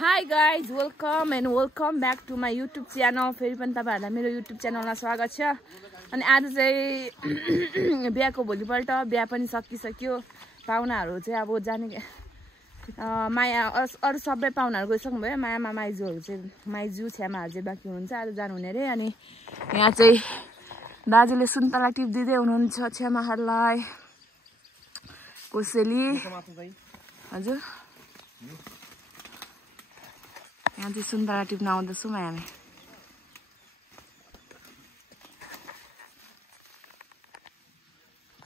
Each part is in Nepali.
Hi guys, welcome back to my YouTube channel. फेरि पनि तपाईहरुलाई मेरो YouTube च्यानलमा स्वागत छ। अनि आज चाहिँ बिहाको भोलिपल्ट बिहा पनि सकिसक्यो। पाहुनाहरु चाहिँ अब जाने माया अरु सबै पाहुनाहरु गइसक्नु भयो। मायामा माइजूहरु चाहिँ माइजू छ्यामाहरु चाहिँ बाँकी हुनुहुन्छ। आज जानु हुने रे। अनि यहाँ चाहिँ दाजुले सुन्तला टिप दिदै हुनुहुन्छ छ्यामाहरुलाई। कोसेली हजुर यहाँ चाहिँ सुन्तला टिप्न आउँदैछौँ हामी।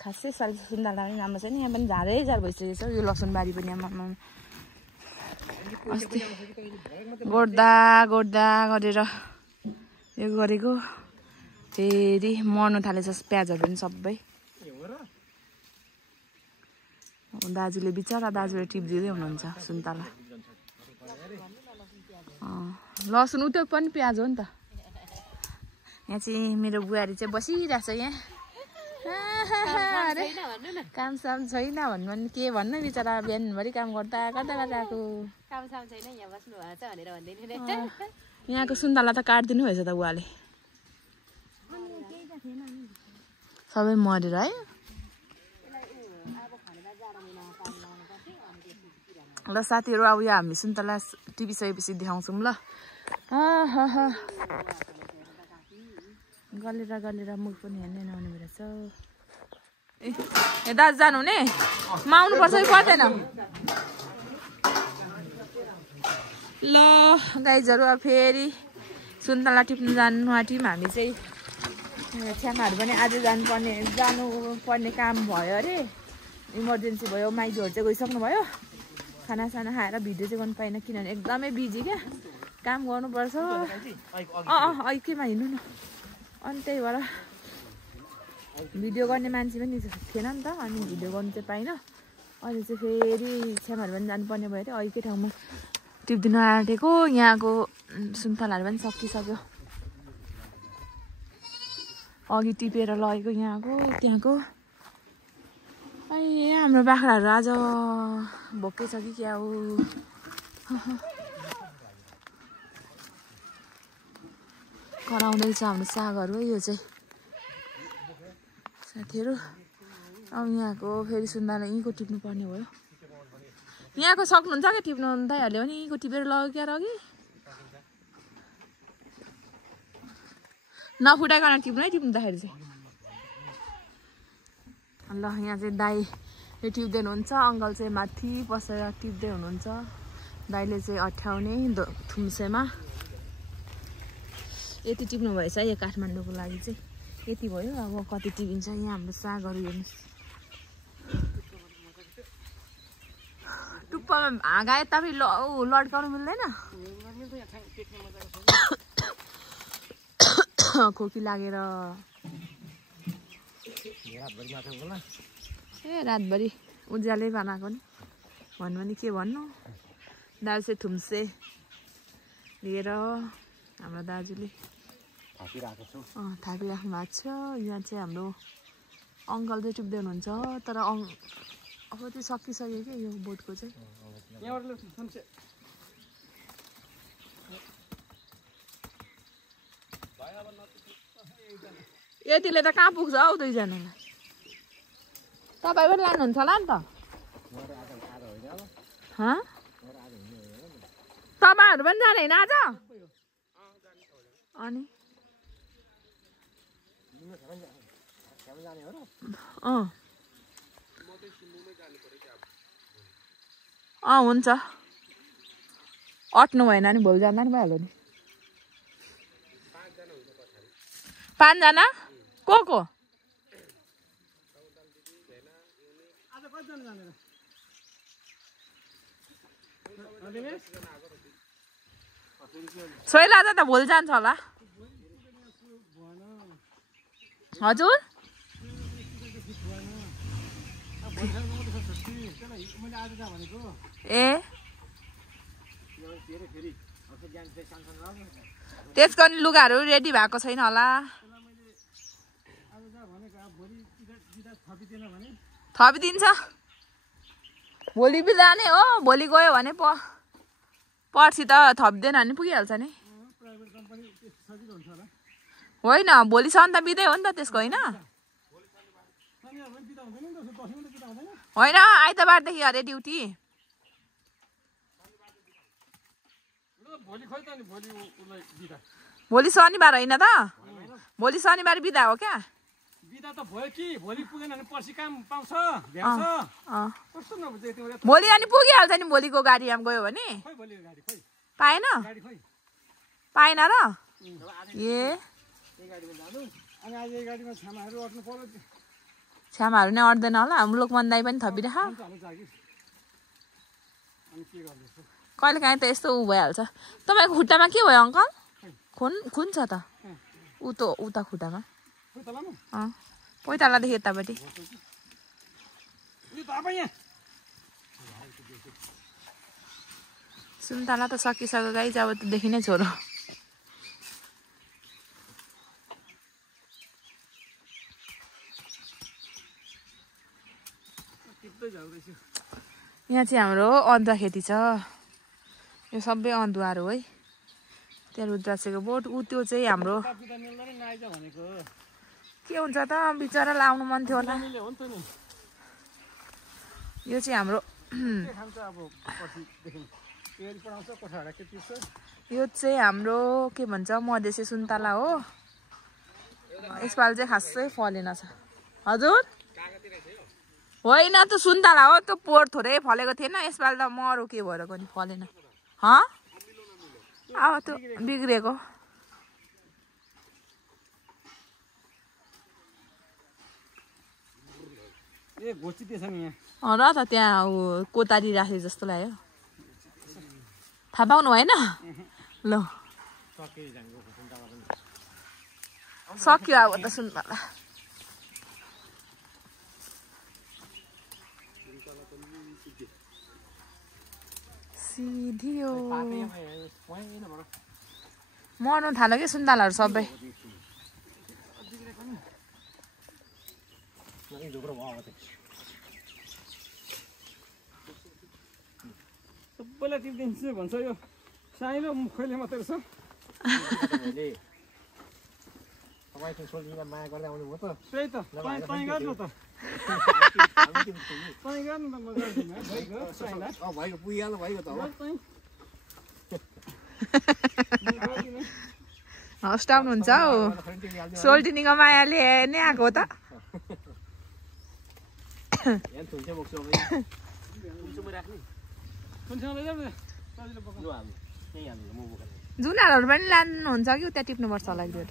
खासै साल सुन्तला पनि राम्रो छ नि। यहाँ पनि झारै झार भइसकेको छ। यो लसुनबारी पनि आमा अस्ति गोड्दा गरेर यो गरेको फेरि मर्नु थालेछ प्याजहरु पनि सबै। दाजुले बिचरा दाजुले टिप दिँदै हुनुहुन्छ सुन्तला। लसुन उतै पनि प्याज हो नि त। यहाँ चाहिँ मेरो बुहारी चाहिँ बसिरहेछ यहाँ। काम साम छैन भन्नु पनि के भन्नु बिचरा बिहानभरि काम गर्दा आएको। काम साम छैन यहाँ बस्नु भएको छ भनेर भन्दैन रे। यहाँको सुन्तला त काट्दिनु भएछ त बुवाले। सबै मरेर है। ल साथीहरु अब यहाँ हामी सुन्तला टिपिसकेपछि देखाउँछौँ ल। गलेर मुख पनि हेर्ने नआउने रहेछ। ए दाजु जानु हुने? म आउनु पर्छ कि पर्दैन? ल गाइजहरु अब फेरि सुन्तला टिप्नु जानु आँट्यौँ हामी चाहिँ। छ्यामाहरु पनि आज जानु पर्ने काम भयो अरे। इमर्जेन्सी भयो। माइजूहरु चाहिँ गइसक्नु भयो। खाना साना खाएर भिडियो चाहिँ गर्नु पाइन किनभने एकदमै बिजी क्या। काम गर्नुपर्छ। केमा हिँड्नु न। अनि त्यही भएर भिडियो गर्ने मान्छे पनि थिएन नि त। अनि भिडियो गर्नु चाहिँ पाइन। अहिले चाहिँ फेरि छ्यामाहरु पनि जानुपर्ने भयो अरे। एकै ठाउँमा टिप्दिन आँटेको। यहाँको सुन्तलाहरू पनि सकिसक्यो। अघि टिपेर लगेको यहाँको त्यहाँको। हाम्रो बाख्राहरू आज भोकै छ कि क्या हो। कराउँदैछ हाम्रो सागहरू। यो चाहिँ साथीहरू अब यहाँको फेरि सुन्तला यहीँको टिप्नु पर्ने भयो। यहाँको सक्नुहुन्छ क्या टिप्नु दाइहरूले पनि यहीँको टिपेर लग्यो क्या अघि। नफुटाइकन टिप्नु है टिप्दाखेरि चाहिँ। ल यहाँ चाहिँ दाइ टिप्दै हुनुहुन्छ। अङ्कल चाहिँ माथि बसेर टिप्दै हुनुहुन्छ। दाइले चाहिँ अठ्याउने थुम्सेमा यति टिप्नु भएछ यो काठमाडौँको लागि चाहिँ। यति भयो। अब कति टिपिन्छ यहाँ हाम्रो सागहरू हेर्नुहोस्। टुप्पामा हाँगा यता फेरि लड्काउनु मिल्दैन। खोकी लागेर ए रातभरि उज्यालै बनाएको नि भन्नु भने के भन्नु। दाजु चाहिँ थुम्से लिएर हाम्रो दाजुले थापिराख्नु भएको छ। यहाँ चाहिँ हाम्रो अङ्कल चाहिँ टिप्दै हुनुहुन्छ। तर अब त्यो सकिसक्यो क्या यो बोटको चाहिँ। यतिले त कहाँ पुग्छ हौ दुईजनालाई। तपाईँ पनि लानुहुन्छ होला नि त। तपाईँहरू पनि जाने होइन आज? अनि हुन्छ। अट्नु भएन नि भोलि जाँदा नि भइहाल्यो नि। 5 जना को? सोइला त भोलि जान्छ होला। हजुर ए त्यसको नि लुगाहरू रेडी भएको छैन होला। थपिदिन्छ। भोलि जाने हो। भोलि गयो भने पर्सि त थप्दैन नि पुगिहाल्छ नि होइन भोलिसम्म त बिदै हो नि त त्यसको होइन होइन आइतबारदेखि अरे ड्युटी भोलि शनिबार होइन त भोलि शनिबार बिदा हो क्या बिदा त भयो कि भोलि पुगेन भने पर्सि काम पाउँछ भ्याउँछ कस्तो नबुझे तिमीले भोलि अनि पुगिहाल्छ नि भोलिको गाडीमा गयो भने खोइ भोलि गाडी खोइ पाएन गाडी खोइ पाएन र ए यही गाडीमा जानु अनि आज यही गाडीमा छामाहरू अट्नु पर्यो छ्यामाहरू नै अट्दैन होला हाम्रो लोकमान दाइ पनि थपिराख अनि के गर्दैछ कहिले काहीँ त यस्तो ऊ भइहाल्छ तपाईँको खुट्टामा के भयो अङ्कल खुन छ त उता खुट्टामा पैतालादेखि यतापट्टि सुन्तला त सकिसक्यो गाइज अब त देखि नै छोरो यहाँ चाहिँ हाम्रो अदुवा खेती छ यो सबै अदुवाहरू है त्यहाँ रुद्राक्षको बोट ऊ त्यो चाहिँ हाम्रो के हुन्छ त बिचरा लाउनु मन थियो होला यो चाहिँ हाम्रो यो चाहिँ हाम्रो के भन्छ मधेसी सुन्तला हो यसपालि चाहिँ खासै फलेन छ हजुर होइन त सुन्तला हो त्यो पोहोर थोरै फलेको थिएन यसपालि त मरो के भएर पनि फलेन अब त्यो बिग्रेको र त त्यहाँ कोतारी राखे जस्तो लाग्यो थाहा पाउनु भएन ल सक्यो अब त सुन्तला सिधियो मर्नु थाल्यो कि सुन्तलाहरू सबै सबैलाई टिप्दिन्छु भन्छ यो साइलो मुखैले मात्रै रहेछ माया गर्दै आउनु भयो त त्यही त तपाईँ गर्नु त तपाईँ गर्नु त म गर्दिनँ भइगयो पुगिहाल्नु भइगयो त हस्टाउनुहुन्छ हौ सोल्टिनीको मायाले नै आएको हो त जुनारहरू पनि लानुहुन्छ कि उता टिप्नुपर्छ होला त्यो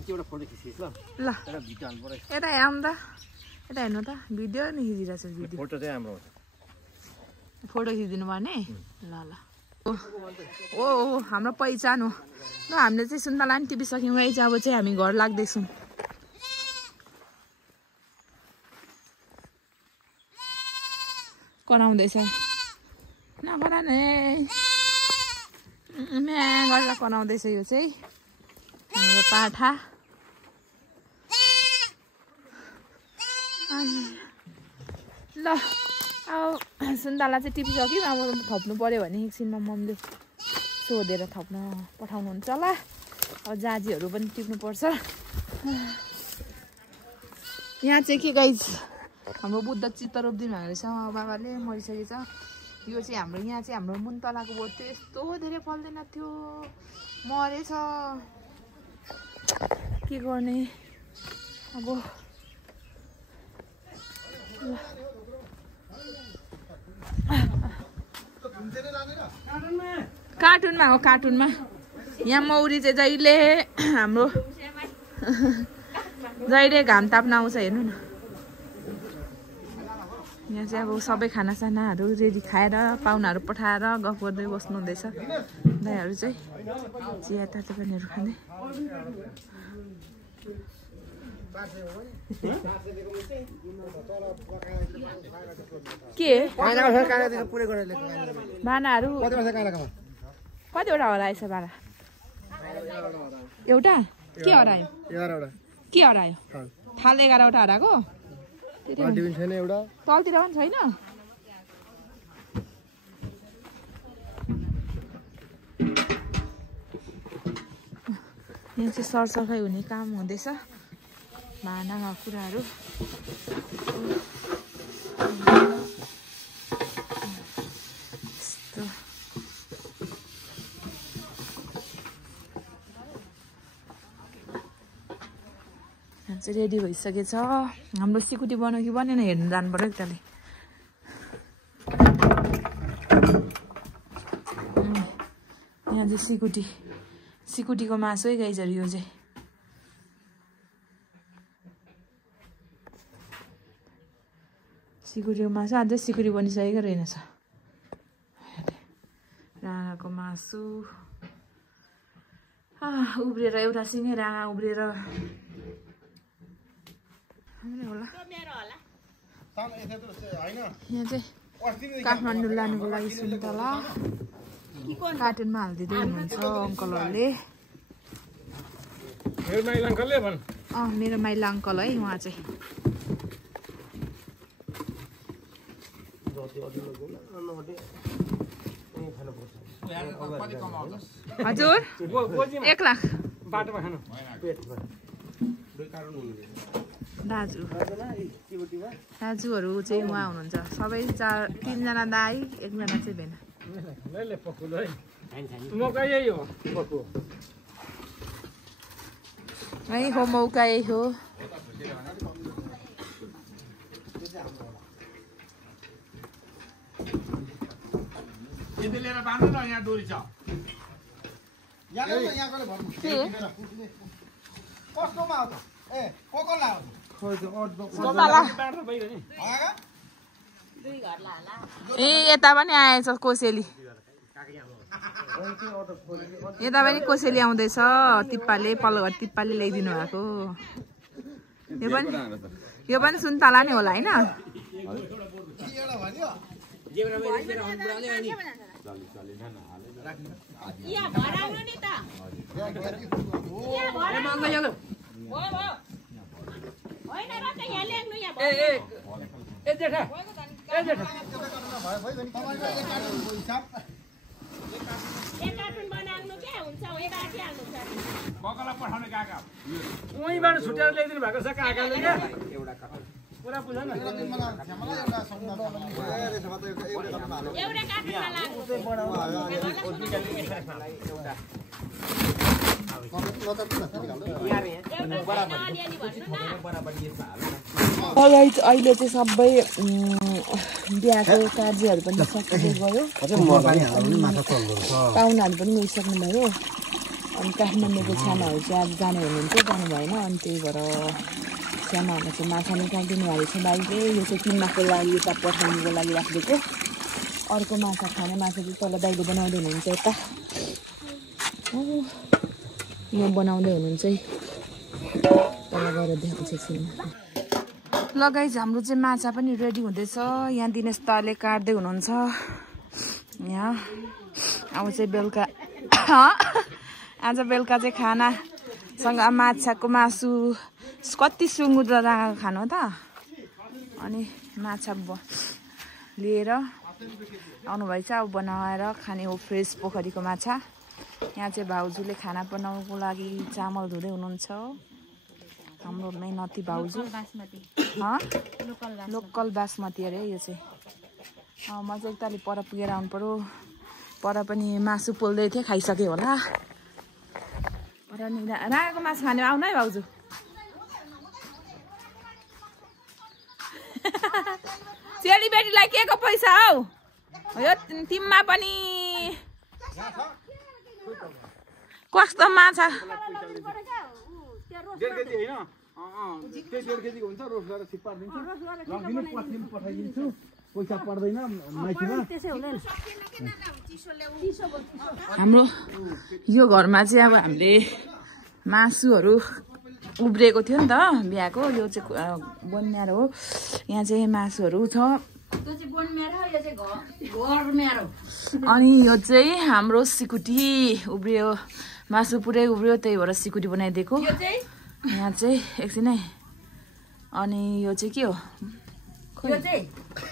ल यता आउनु त यता हेर्नु त भिडियो नि खिचिरहेको छ भिडियो फोटो चाहिँ हाम्रो फोटो खिचिदिनु पर्ने ल ल ओ हाम्रो पहिचान हो ल हामीले चाहिँ सुन्तला पनि टिपिसक्यौँ है अब चाहिँ हामी घर लाग्दैछौँ कराउँदैछ नकरा नै म्या गरेर कराउँदैछ यो चाहिँ हाम्रो पाठा ल अब सुन्तला चाहिँ टिपिसक्यौँ अब थप्नु पऱ्यो भने एकछिनमा मम्मीले सोधेर थप्न पठाउनुहुन्छ होला अब जाजीहरू पनि टिप्नुपर्छ यहाँ चाहिँ के गाइज हाम्रो बुद्ध चित्त रोप्दिनु भएको रहेछ बाबाले मरिसकेछ यो चाहिँ हाम्रो यहाँ चाहिँ हाम्रो मुन्तलाको बोट थियो यस्तो धेरै फल्दैन थियो मरेछ के गर्ने अब कार्टुनमा हो कार्टुनमा यहाँ मौरी चाहिँ जहिले हाम्रो जहिले घाम ताप्न आउँछ हेर्नु न यहाँ चाहिँ अब सबै खानासानाहरू रेडी खाएर पाहुनाहरू पठाएर गफ गर्दै बस्नु हुँदैछ दाइहरू चाहिँ चिया तातो पानीहरू खाँदै के भाँडाहरू कतिवटा हराएछ भाँडा एउटा के हरायो के हरायो थाल 11वटा हराएको तलतिर पनि छैन यहाँ चाहिँ सरसफाइ हुने काम हुँदैछ भाँडामा कुराहरू यस्तो यहाँ चाहिँ रेडी भइसकेछ हाम्रो सिकुटी बन्यो कि बनेन हेर्नु जानु पर्यो एकताले यहाँ चाहिँ सिकुटीको मासु है गाइजहरू यो चाहिँ सिकुटीको मासु अझै सिकुटी बनिसकेको रहेनछ राँगाको मासु उब्रिएर एउटा सिङै राँगा उब्रिएर होला यहाँ चाहिँ काठमाडौँ लानुको लागि सुन्तला कार्टुनमा हालिदिँदै हुनुहुन्छ अङ्कलहरूले मेरो माइला अङ्कल है उहाँ चाहिँ हजुर 1 लाख दाजुहरू चाहिँ उहाँ हुनुहुन्छ सबै 3 जना दाइ 1 जना चाहिँ भेना है हो मौका यही हो ए यता पनि आएछ कोसेली यता पनि कोसेली आउँदैछ तिप्पाले पल्लोघर तिप्पाले ल्याइदिनु भएको यो पनि सुन्तला नै होला हैन उहीँबाट छुट्याएर ल्याइदिनु भएको छ काकाले पुरा बुझ्नु न अहिले चाहिँ सबै बिहाको कार्यहरू पनि सकिँदै गयो पाहुनाहरू पनि गइसक्नु भयो अनि काठमाडौँको छ्यामाहरू चाहिँ आज जानु हुनुहुन्छ जानु भएन अनि त्यही भएर छ्यामाहरूलाई चाहिँ माछा निकालिदिनु भएको छ बाइकले यो चाहिँ किन्नको लागि यता पठाउनुको लागि राखिदिएको अर्को माछा खाने माछा चाहिँ तल दाइले बनाउँदै हुनुहुन्छ यता यो बनाउँदै हुनुहुन्छ है तल गएर देखाउँछ एकछिनमा लगाइज हाम्रो चाहिँ माछा पनि रेडी हुँदैछ यहाँ दिनेश दाले काट्दै हुनुहुन्छ यहाँ अब चाहिँ बेलुका आज बेलुका चाहिँ खानासँग माछाको मासु कति सुँगुर र राँगा खानु त अनि माछा लिएर आउनुभएछ अब बनाएर खाने हो फ्रेस पोखरीको माछा यहाँ चाहिँ भाउजूले खाना बनाउनुको लागि चामल धुँदै हुनुहुन्छ हाम्रो मेहनती भाउजू लोकल बासमती अरे यो चाहिँ म चाहिँ एकतालि पर पुगेर आउनु पर्यो पर पनि मासु पोल्दै थिएँ खाइसकेँ होला पर नि राँगाको मासु खाने आउनु है भाउजू चेलीबेटीलाई के को पैसा हौ यो तिममा पनि कस्तो माछा हाम्रो यो घरमा चाहिँ अब हामीले मासुहरू उब्रिएको थियो नि त बिहाको यो चाहिँ बनम्यार हो यहाँ चाहिँ मासुहरू छ अनि यो चाहिँ हाम्रो सिकुटी उब्रियो मासु पुरै उब्रियो त्यही भएर सिकुटी बनाइदिएको यहाँ चाहिँ एकछिन है अनि यो चाहिँ के हो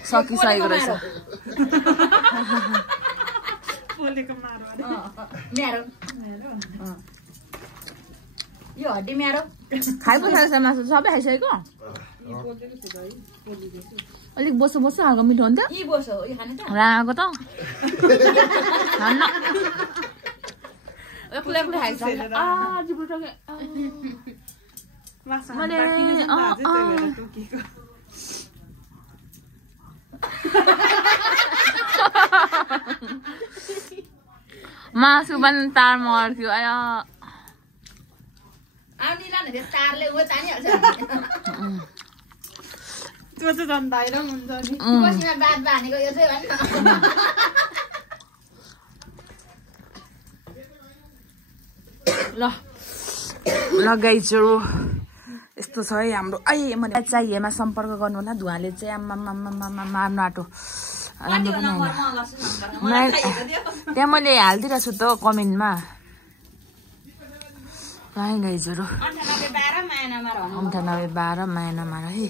सकिसकेको रहेछ यो हड्डी म्यारो खाइपो मासु सबै खाइसकेको अलिक बोसो बोसो हल्का मिठो हुन्छ यी बोसो यो खाने त राको त धन्न एक्लै एक्लै खाइसक्यो जिब्रो टके मासु पनि तार मर्क्यो आयो आउनी लाने त्यो तारले उ तानिहाल्छ त्यो चाहिँ झन् भाइरल हुन्छ नि पसिना बात बानेको यो चाहिँ भन्न ल गाइजहरु यस्तो छ है हाम्रो मैले चाहिँ हेमा सम्पर्क गर्नु होला धुवाले चाहिँ आम्मा मार्नु आँटो त्यहाँ मैले हालिदिरहेको छु त कमेन्टमा गाइजहरु 9812 माया नमार है